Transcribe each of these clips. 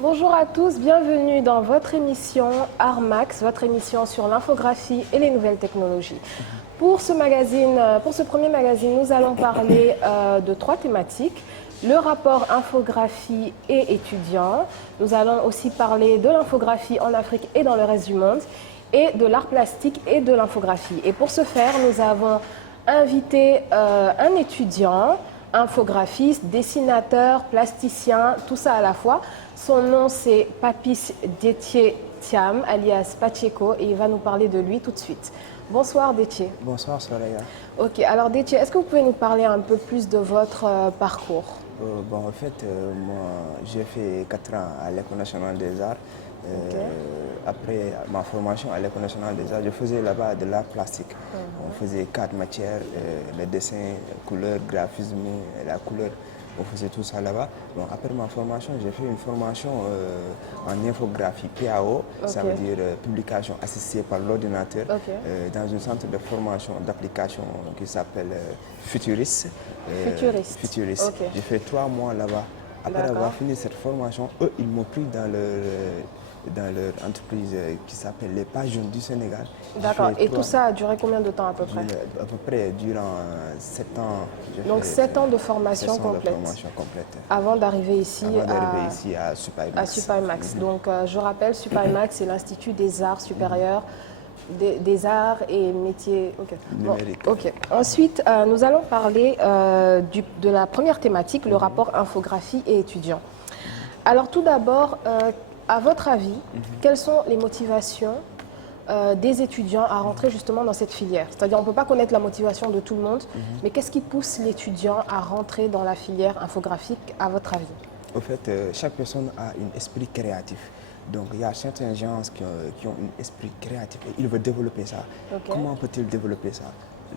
Bonjour à tous, bienvenue dans votre émission Artmax, votre émission sur l'infographie et les nouvelles technologies. Pour ce premier magazine, nous allons parler de 3 thématiques. Le rapport infographie et étudiant. Nous allons aussi parler de l'infographie en Afrique et dans le reste du monde et de l'art plastique et de l'infographie. Et pour ce faire, nous avons invité un étudiant, infographiste, dessinateur, plasticien, tout ça à la fois. Son nom c'est Papis Détié Thiam, alias Pacheco, et il va nous parler de lui tout de suite. Bonsoir Détié. Bonsoir Soraya. Ok, alors Détié, est-ce que vous pouvez nous parler un peu plus de votre parcours? En fait, moi j'ai fait 4 ans à l'École nationale des arts. Après ma formation à l'École nationale des arts, je faisais là-bas de l'art plastique. On faisait 4 matières, le dessin, la couleur, graphisme et la couleur. On faisait tout ça là-bas. Bon, après ma formation, j'ai fait une formation en infographie, PAO, ça veut dire publication assistée par l'ordinateur, dans un centre de formation d'application qui s'appelle Futuris. Futuris. J'ai fait 3 mois là-bas. Après avoir fini cette formation, eux, ils m'ont pris dans leur entreprise qui s'appelle Les Pages Jaunes du Sénégal. D'accord. Et tout ça a duré combien de temps à peu près? À peu près durant 7 ans. Donc 7 ans de formation complète. Avant d'arriver ici, à Super IMAX. À Super IMAX. Donc je rappelle, Super IMAX, c'est l'Institut des arts supérieurs, des arts et métiers numériques. Ensuite, nous allons parler de la première thématique, le rapport infographie et étudiant. Alors tout d'abord, à votre avis, quelles sont les motivations des étudiants à rentrer justement dans cette filière? C'est-à-dire on ne peut pas connaître la motivation de tout le monde, mais qu'est-ce qui pousse l'étudiant à rentrer dans la filière infographique à votre avis? Au fait, chaque personne a un esprit créatif. Donc il y a certains gens qui ont un esprit créatif et ils veulent développer ça. Comment peut-il développer ça?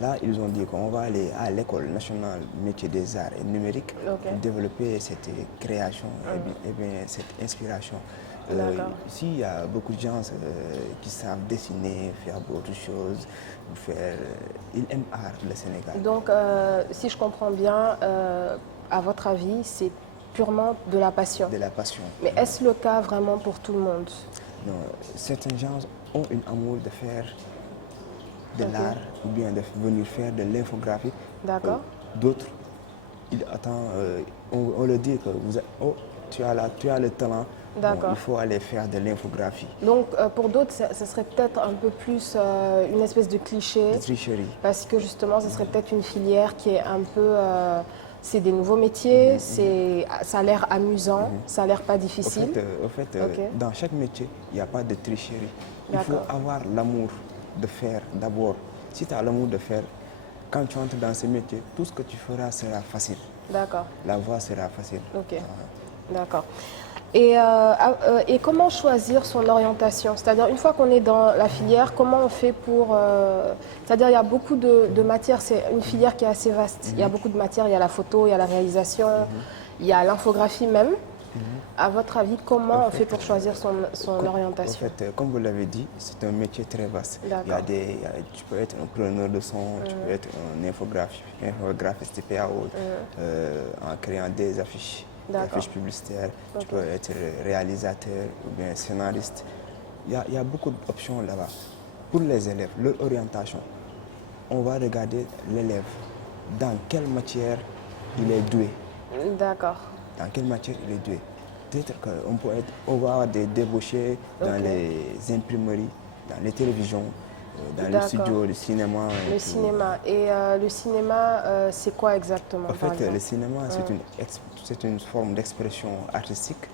Là, ils ont dit qu'on va aller à l'École nationale métier des arts et numériques pour développer cette création et bien cette inspiration. Ici, il y a beaucoup de gens qui savent dessiner, faire d'autres choses, ils aiment l'art, le Sénégal. Donc, si je comprends bien, à votre avis, c'est purement de la passion. De la passion. Mais est-ce le cas vraiment pour tout le monde? Non, certains gens ont un amour de faire de l'art ou bien de venir faire de l'infographie. D'accord. D'autres, ils attendent, on leur dit que tu as le talent. D'accord. Il faut aller faire de l'infographie. Donc, pour d'autres, ce serait peut-être un peu plus une espèce de cliché. De tricherie. Parce que justement, ce serait peut-être une filière qui est un peu... c'est des nouveaux métiers, ça a l'air amusant, ça a l'air pas difficile. Au fait, dans chaque métier, il n'y a pas de tricherie. Il faut avoir l'amour de faire d'abord. Si tu as l'amour de faire, quand tu entres dans ce métier, tout ce que tu feras sera facile. D'accord. La voie sera facile. Ok, d'accord. Et comment choisir son orientation? C'est-à-dire, une fois qu'on est dans la filière, comment on fait pour... C'est-à-dire, il y a beaucoup de matières, c'est une filière qui est assez vaste. Il y a beaucoup de matières, il y a la photo, il y a la réalisation, il y a l'infographie même. À votre avis, comment on fait pour choisir son orientation? En fait, comme vous l'avez dit, c'est un métier très vaste. Tu peux être un preneur de son, tu peux être un infographiste PAO en créant des affiches publicitaires, tu peux être réalisateur ou bien scénariste. Il y a beaucoup d'options là-bas. Pour les élèves, leur orientation, on va regarder l'élève, dans quelle matière il est doué. D'accord. Dans quelle matière il est doué. Peut-être qu'on va avoir des débauchés dans les imprimeries, dans les télévisions, dans les studios, le cinéma. Le cinéma. Et le cinéma, c'est quoi exactement? En fait, le cinéma, c'est une forme d'expression artistique.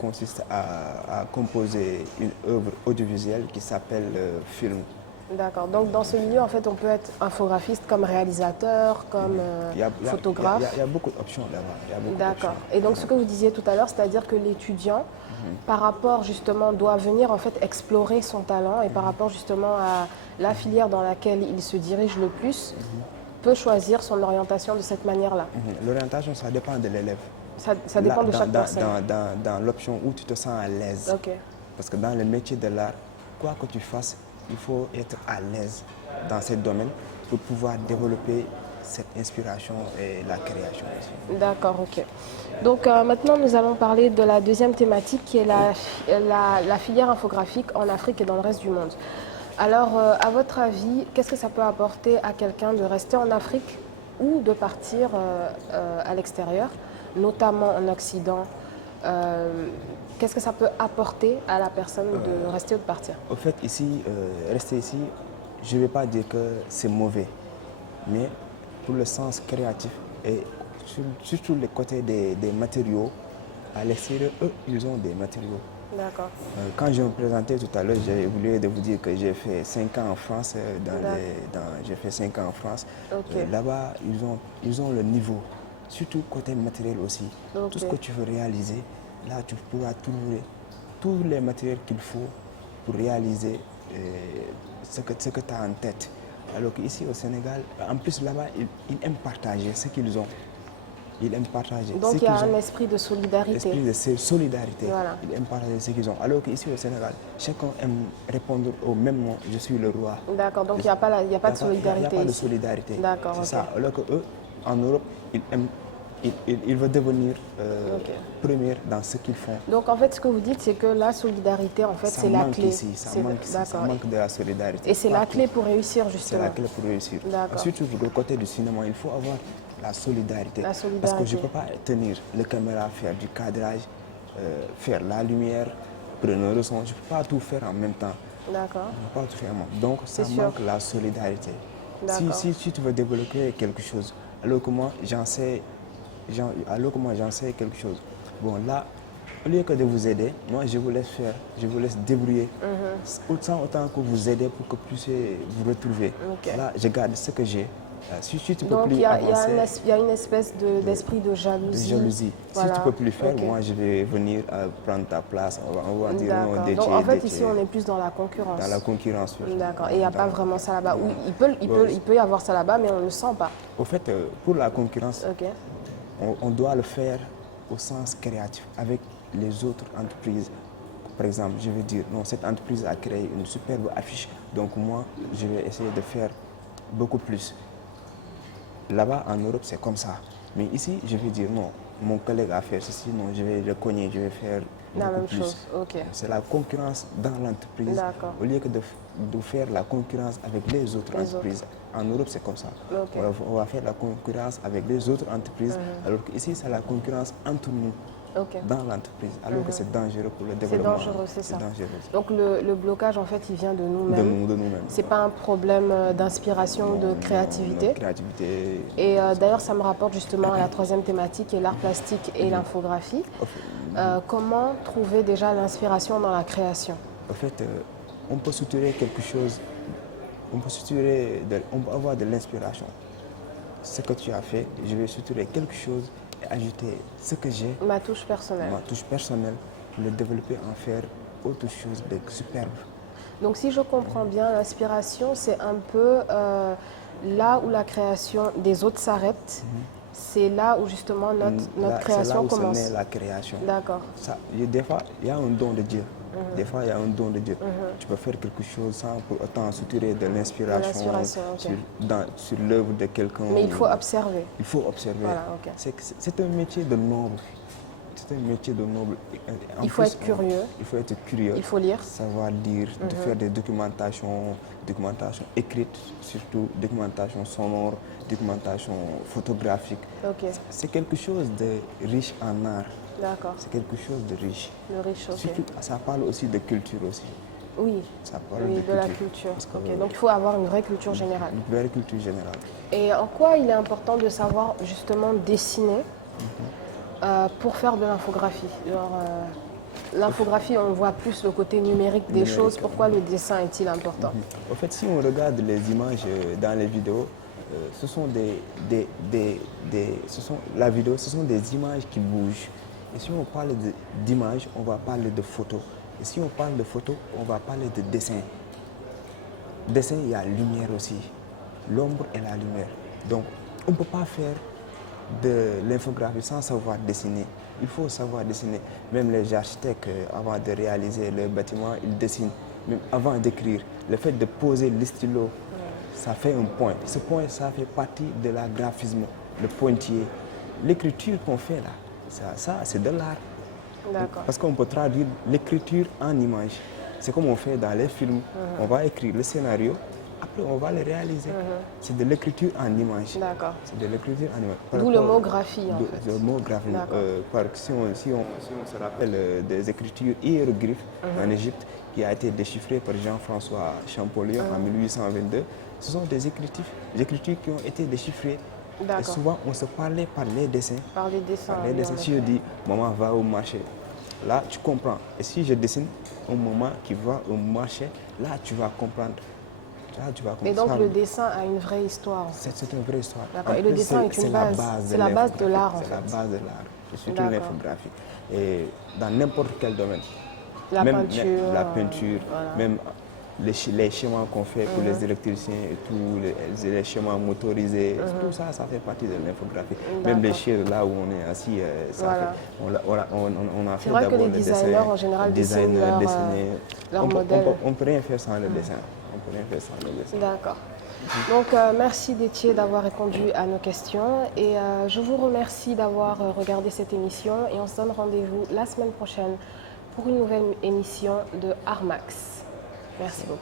Consiste à composer une œuvre audiovisuelle qui s'appelle film. D'accord. Donc dans ce milieu, en fait, on peut être infographiste comme réalisateur, comme photographe. Il y a beaucoup d'options là-bas. D'accord. Et donc ce que vous disiez tout à l'heure, c'est-à-dire que l'étudiant, par rapport justement, doit venir en fait explorer son talent et par rapport justement à la filière dans laquelle il se dirige le plus, peut choisir son orientation de cette manière-là. L'orientation, ça dépend de l'élève. Ça dépend de chaque personne. Dans l'option où tu te sens à l'aise. Ok. Parce que dans le métier de l'art, quoi que tu fasses, il faut être à l'aise dans ce domaine pour pouvoir développer cette inspiration et la création aussi. D'accord, ok. Donc maintenant, nous allons parler de la deuxième thématique qui est la filière infographique en Afrique et dans le reste du monde. Alors, à votre avis, qu'est-ce que ça peut apporter à quelqu'un de rester en Afrique ou de partir à l'extérieur, notamment en Occident? Qu'est-ce que ça peut apporter à la personne de rester ou de partir? Au fait, ici, rester ici, je ne vais pas dire que c'est mauvais, mais pour le sens créatif et surtout les côtés des matériaux, à l'extérieur, eux, ils ont des matériaux. D'accord. Quand je me présentais tout à l'heure, j'ai oublié de vous dire que j'ai fait 5 ans en France. J'ai fait 5 ans en France. Okay. Là-bas, ils ont le niveau, surtout côté matériel aussi. Okay. Tout ce que tu veux réaliser, là, tu pourras trouver tous les matériels qu'il faut pour réaliser ce que tu as en tête. Alors qu'ici au Sénégal, en plus là-bas, ils aiment partager ce qu'ils ont. Ils aiment partager. Donc il y a un esprit de solidarité. Esprit de solidarité. Voilà. Ils aiment partager ce qu'ils ont. Alors qu'ici au Sénégal, chacun aime répondre au même mot, je suis le roi. D'accord, donc il n'y a pas de solidarité. Il n'y a pas de solidarité. D'accord. C'est ça. Alors qu'eux, en Europe, ils veulent devenir premiers dans ce qu'ils font. Donc en fait, ce que vous dites, c'est que la solidarité, en fait, c'est la clé. Ça manque de la solidarité. Et c'est la clé pour réussir, justement. C'est la clé pour réussir. Surtout du côté du cinéma, il faut avoir la solidarité. Parce que je ne peux pas tenir la caméra, faire du cadrage, faire la lumière, prendre le son. Je ne peux pas tout faire en même temps. D'accord. Je ne peux pas tout faire en même temps. Donc ça manque la solidarité. Si tu veux développer quelque chose, alors que moi j'en sais quelque chose. Bon là, au lieu que de vous aider, moi je vous laisse faire, je vous laisse débrouiller. Autant que vous aider pour que vous puissiez vous retrouver. Là, je garde ce que j'ai. Si tu peux donc plus il y a une espèce d'esprit de jalousie. Voilà. Si tu ne peux plus faire, moi je vais venir prendre ta place. On va dire non, donc en fait ici on est plus dans la concurrence. Dans la concurrence. D'accord. Et il n'y a pas vraiment ça là-bas. Oui, il peut y avoir ça là-bas, mais on ne le sent pas. Au fait, pour la concurrence, on doit le faire au sens créatif avec les autres entreprises. Par exemple, je vais dire, non, cette entreprise a créé une superbe affiche, donc moi, je vais essayer de faire beaucoup plus. Là-bas, en Europe, c'est comme ça. Mais ici, je vais dire, non, mon collègue a fait ceci, non, je vais le cogner, je vais faire la même plus. chose. C'est la concurrence dans l'entreprise, au lieu que de faire la concurrence avec les autres entreprises. En Europe, c'est comme ça. On va faire la concurrence avec les autres entreprises, alors qu'ici, c'est la concurrence entre nous. Dans l'entreprise, alors que c'est dangereux pour le développement. C'est dangereux, c'est ça. Dangereux. Donc le blocage, en fait, il vient de nous-mêmes. De nous-mêmes. C'est pas un problème d'inspiration, de créativité. Et d'ailleurs, ça me rapporte justement à la troisième thématique, qui est l'art plastique et l'infographie. Comment trouver déjà l'inspiration dans la création? En fait, on peut suturer quelque chose, on peut avoir de l'inspiration. Ce que tu as fait, je vais suturer quelque chose et ajouter ce que j'ai. Ma touche personnelle. Ma touche personnelle pour le développer, en faire autre chose de superbe. Donc si je comprends bien, l'inspiration, c'est un peu là où la création des autres s'arrête. C'est là où justement notre création commence. C'est là où se naît la création. D'accord. Des fois, il y a un don de Dieu. Des fois, il y a un don de Dieu. Tu peux faire quelque chose sans pour autant suturer de l'inspiration sur l'œuvre de quelqu'un. Mais il faut observer. Il faut observer. Voilà, c'est un métier de noble. C'est un métier de noble. Il faut être curieux. Il faut être curieux. Il faut lire. Savoir lire, de faire des documentations écrites, surtout documentation sonore, documentation photographique. C'est quelque chose de riche en art. D'accord. C'est quelque chose de riche. Surtout, ça parle aussi de culture aussi. Oui, ça parle de la culture. Donc il faut avoir une vraie culture générale. Une vraie culture générale. Et en quoi il est important de savoir justement dessiner pour faire de l'infographie? L'infographie, on voit plus le côté numérique des choses. Pourquoi le dessin est-il important? En fait, si on regarde les images dans les vidéos, ce sont des images qui bougent. Et si on parle d'images, on va parler de photos. Et si on parle de photos, on va parler de dessin. Dessin, il y a lumière aussi. L'ombre et la lumière. Donc, on ne peut pas faire de l'infographie sans savoir dessiner. Il faut savoir dessiner. Même les architectes, avant de réaliser le bâtiment, ils dessinent. Même avant d'écrire, le fait de poser le stylo, ça fait un point. Ce point, ça fait partie de la graphisme, le pointillé. L'écriture qu'on fait là, ça c'est de l'art. Parce qu'on peut traduire l'écriture en image. C'est comme on fait dans les films. On va écrire le scénario, après on va le réaliser. C'est de l'écriture en image. C'est de l'écriture en image. D'où le mot graphie en fait. Le mot graphie. Si on se rappelle des écritures hiéroglyphes en Égypte, qui a été déchiffré par Jean-François Champollion en 1822, ce sont des écritures qui ont été déchiffrées. Et souvent, on se parlait par les dessins. Par les dessins. Si je dis, maman va au marché, là, tu comprends. Et si je dessine un maman qui va au marché, là, tu vas comprendre. Et donc, le dessin a une vraie histoire. C'est une vraie histoire. Et le dessin est une base. C'est la base de l'art, en fait. C'est la base de l'art, surtout l'infographie. Et dans n'importe quel domaine. La peinture, voilà. Même les schémas qu'on fait pour les électriciens et tout, les schémas motorisés, tout ça, ça fait partie de l'infographie. Même les chaises là où on est assis, on a fait d'abord le dessin. C'est vrai que les designers en général dessinent leur modèle. On ne peut rien faire sans le dessin. D'accord. Donc, merci Déthié d'avoir répondu à nos questions et je vous remercie d'avoir regardé cette émission et on se donne rendez-vous la semaine prochaine pour une nouvelle émission de Armax. Merci beaucoup.